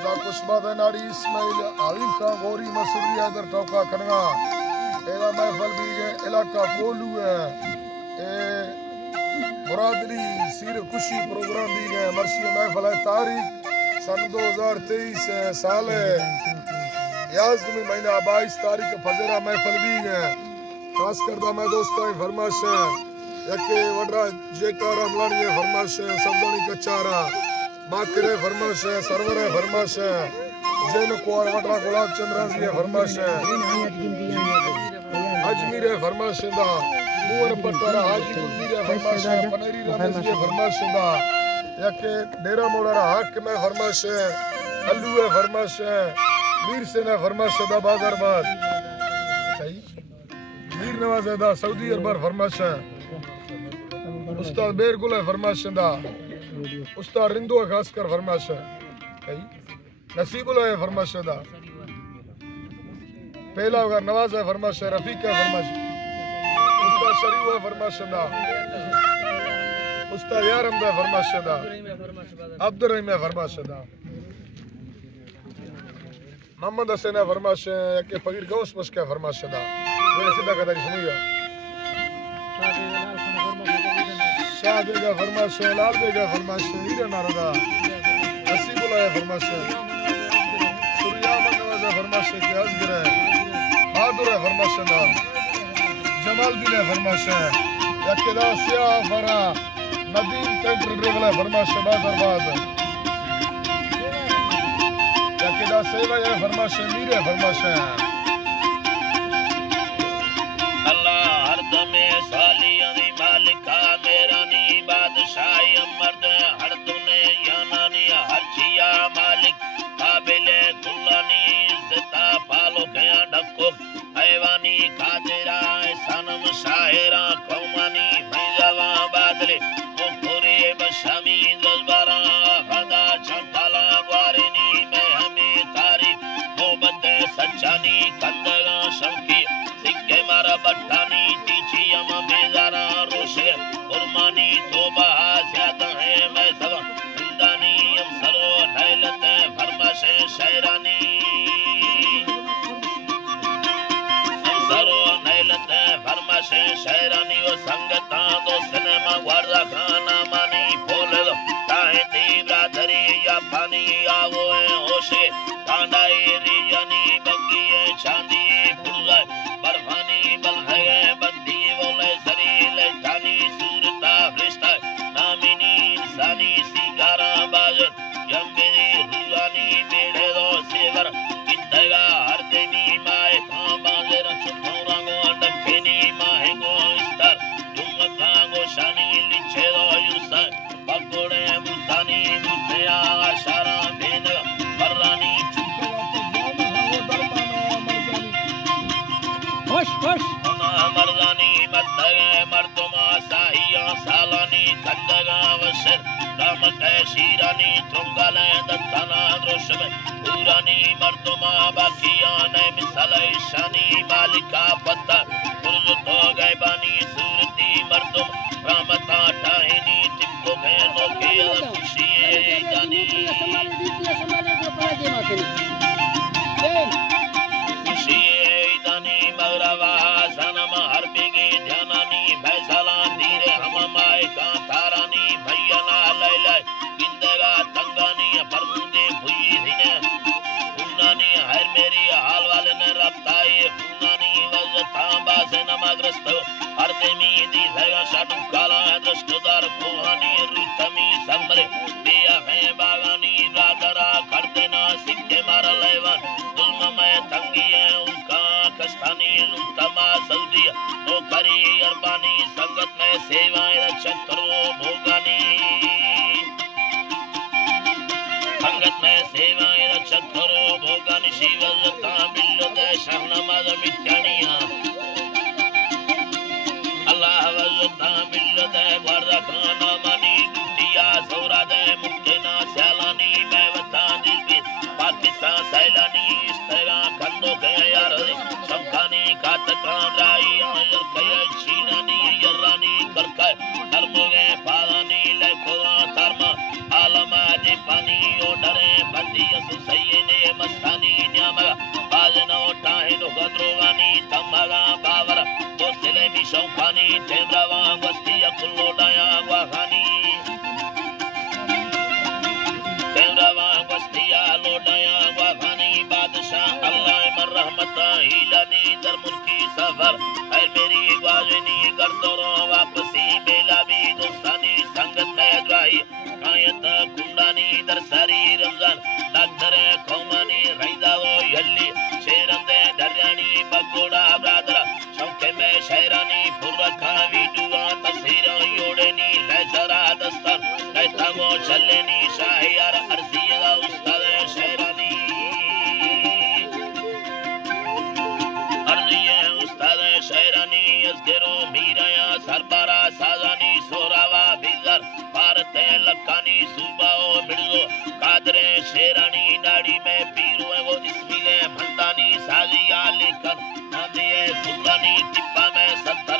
अदा कुशबा नाड़ी इस्माइल आलिम का गौरी मसूरिया दर टोका कनगा एला महफल भी है इलाका कोलू है ए मुरादली सिर खुशी प्रोग्राम भी है मर्शी महफल है तारीख सन 2023 साल है 11 महीना 22 तारीख फजरा महफल भी है खास करदा मैं दोस्तों फरमाश है यके वडरा जेकारा मलानी फरमाश है सबदानी कचारा बाकरे फरमाश है सरवर है फरमाश है जैन कुआर वडरा गुलाब चंद्रा जी फरमाश है अजमीर है फरमाश दा मुअर पटरा हाजी कुलमीर है फरमाश है पनेरी रमेश जी फरमाश दा यके डेरा मोड़ा हक में फरमाश है अल्लू है फरमाश है मीर से ने फरमाश दा बाजारबाद सही मीर नवाज दा सऊदी अरब फरमाश है उस्ताद बेरगुल है फरमाश दा उस्ताद रिंदो खासकर फरमाश है सही नसीबुल है फरमाश दा पहला वगर नवाज है फरमाश है रफीक है फरमाश उस्ताद शरीफ है फरमाश दा उस्ताद यारम है फरमाश दा अब्दुल रहीम है फरमाश दा मोहम्मद हसन है फरमाश है के फकीर गौस मस्का फरमाश दा मेरे सीधा कदा सुनिया शाह बेगा फरमाश है लाल बेगा फरमाश है हीरा नारदा नसीबुल है फरमाश है सूर्या नवाज है फरमाश के असगर है बहादुर है फरमाश दा जमालदीन है फरमाश है यकेदा सिया फरा नदीम टेंटर ड्राइवर है फरमाश बाजारबाद यकेदा सेवा है फरमाश मीर है फरमाश अल्लाह हर दमे सालियां दी मालिका मेरा नी बादशाही मर्द हर दुने यानानी हर चिया मालिक काबिले कुल्लानी इज्जता पालो के ढको हैवानी कादिरा सनम शाहिरा कौमानी मैजावा बादले मुखरे बशामी जज्बारा खदा चंदला वारिनी मैं हमें तारीफ मोहब्बत सच्चानी कंदगा शौकी सिक्के मारा बट्टानी तीची अम बेजारा रोशे कुर्बानी तोबा ज्यादा है मैं सब जिंदानी हम सरो नैलत फरमाशे शहरानी फरमाशे शहरानी वो संगता दो सिनेमा वारदा खाना मानी बोल लो ताहे दी ब्रादरी या पानी आवो है होशे कांडाई रियानी बग्गी है चांदी पुरजा बर्फानी बल है बंदी बोले सरी लटानी सूरता फरिश्ता नामिनी इंसानी सिगारा बाजन यम्बेरी रुजानी बेड़े दो सेवर कितगा हर देवी माए खां बाजे रचुरा गो डकेनी माहे गो इस्तर जुमका गो शानी लिचे दो युसा पकोड़े मुतानी मुतया आशारा भेद बर्रानी होश होश मर्दानी मर्दगे मर्दमा साहिया सालानी कंदगा वशर राम कैशीरानी तुंगले दत्तना द्रोशम पुरानी मर्दमा बाकिया ने मिसल शानी मालिका पत्ता पुरज तो गैबानी सूरती मर्दम रामता टाइनी टिक्को भेनो के खुशी जानी खुशी दानी मगरवा सनम हर बिगे ध्यानानी फैसला धीरे हम माए का तारानी भैया ना लैला इंदगा तंगानी फरमुंदे भुई दिने फुनानी हर मेरी हाल वाले ने रफ्ताए फुनानी वजता बासे नमग्रस्त हर देमी दी सगा शाडू काला दृष्टदार कोहानी रुतमी संबरे दिया है बागानी रादरा कर देना सिक्के मारा लेवन जुल्म में तंगी है उनका कष्टानी लुटमा सऊदिया नौकरी अरबानी संगत में सेवाएं छतरो भोगानी संगत में सेवाएं छतरो भोगानी शिवलता बिल्लत शहनमाज मिठानिया अल्लाह वजता बिल्लत वर्दा खाना मानी दुतिया सौरा दे मुक्तना सैलानी मैं वता दिल पाकिस्तान सैलानी इस्तेगा कंदो के यार शंखानी कातकान राई आयर कय चीनानी यरानी करका धर्मोगे पालानी ले कोरा धर्म आलमा दे पानी ओ डरे बंदी Yassu Sayyine Mastani Nyamaga Bajano Tahino Gadrogani Tamaga Bavara Dostelemi Shankani Temrava Vastia Kulodaya Wahani Temrava Vastia Lodaya Wahani Badshah Allah Marhamata Hilani Dar Mulki Safar Hai Meri Wajni Gardoro Wapsi Belabi Dostani Sangat Mayadrahi Kayata Kundani Dar Sari Ramzan Dakhtare Kaumani Raidavo Yalli Sherande Daryani Bagoda Bradara Shauke Me Shairani Puraka Vidua Tasira Yodeni Lazara Dastan Laitago Chaleni Shahiyar Arsiya Ustad Shairani Arziye Ustad Shairani Asgero Miraya Sarbara Sazani Sorava Bizar Bharate Lakani Subao Mirzo Kadre Sherani Nadi में पीरो है वो इसमिले भंडानी साजिया लेकर नादिये सुल्तानी टिप्पा में 70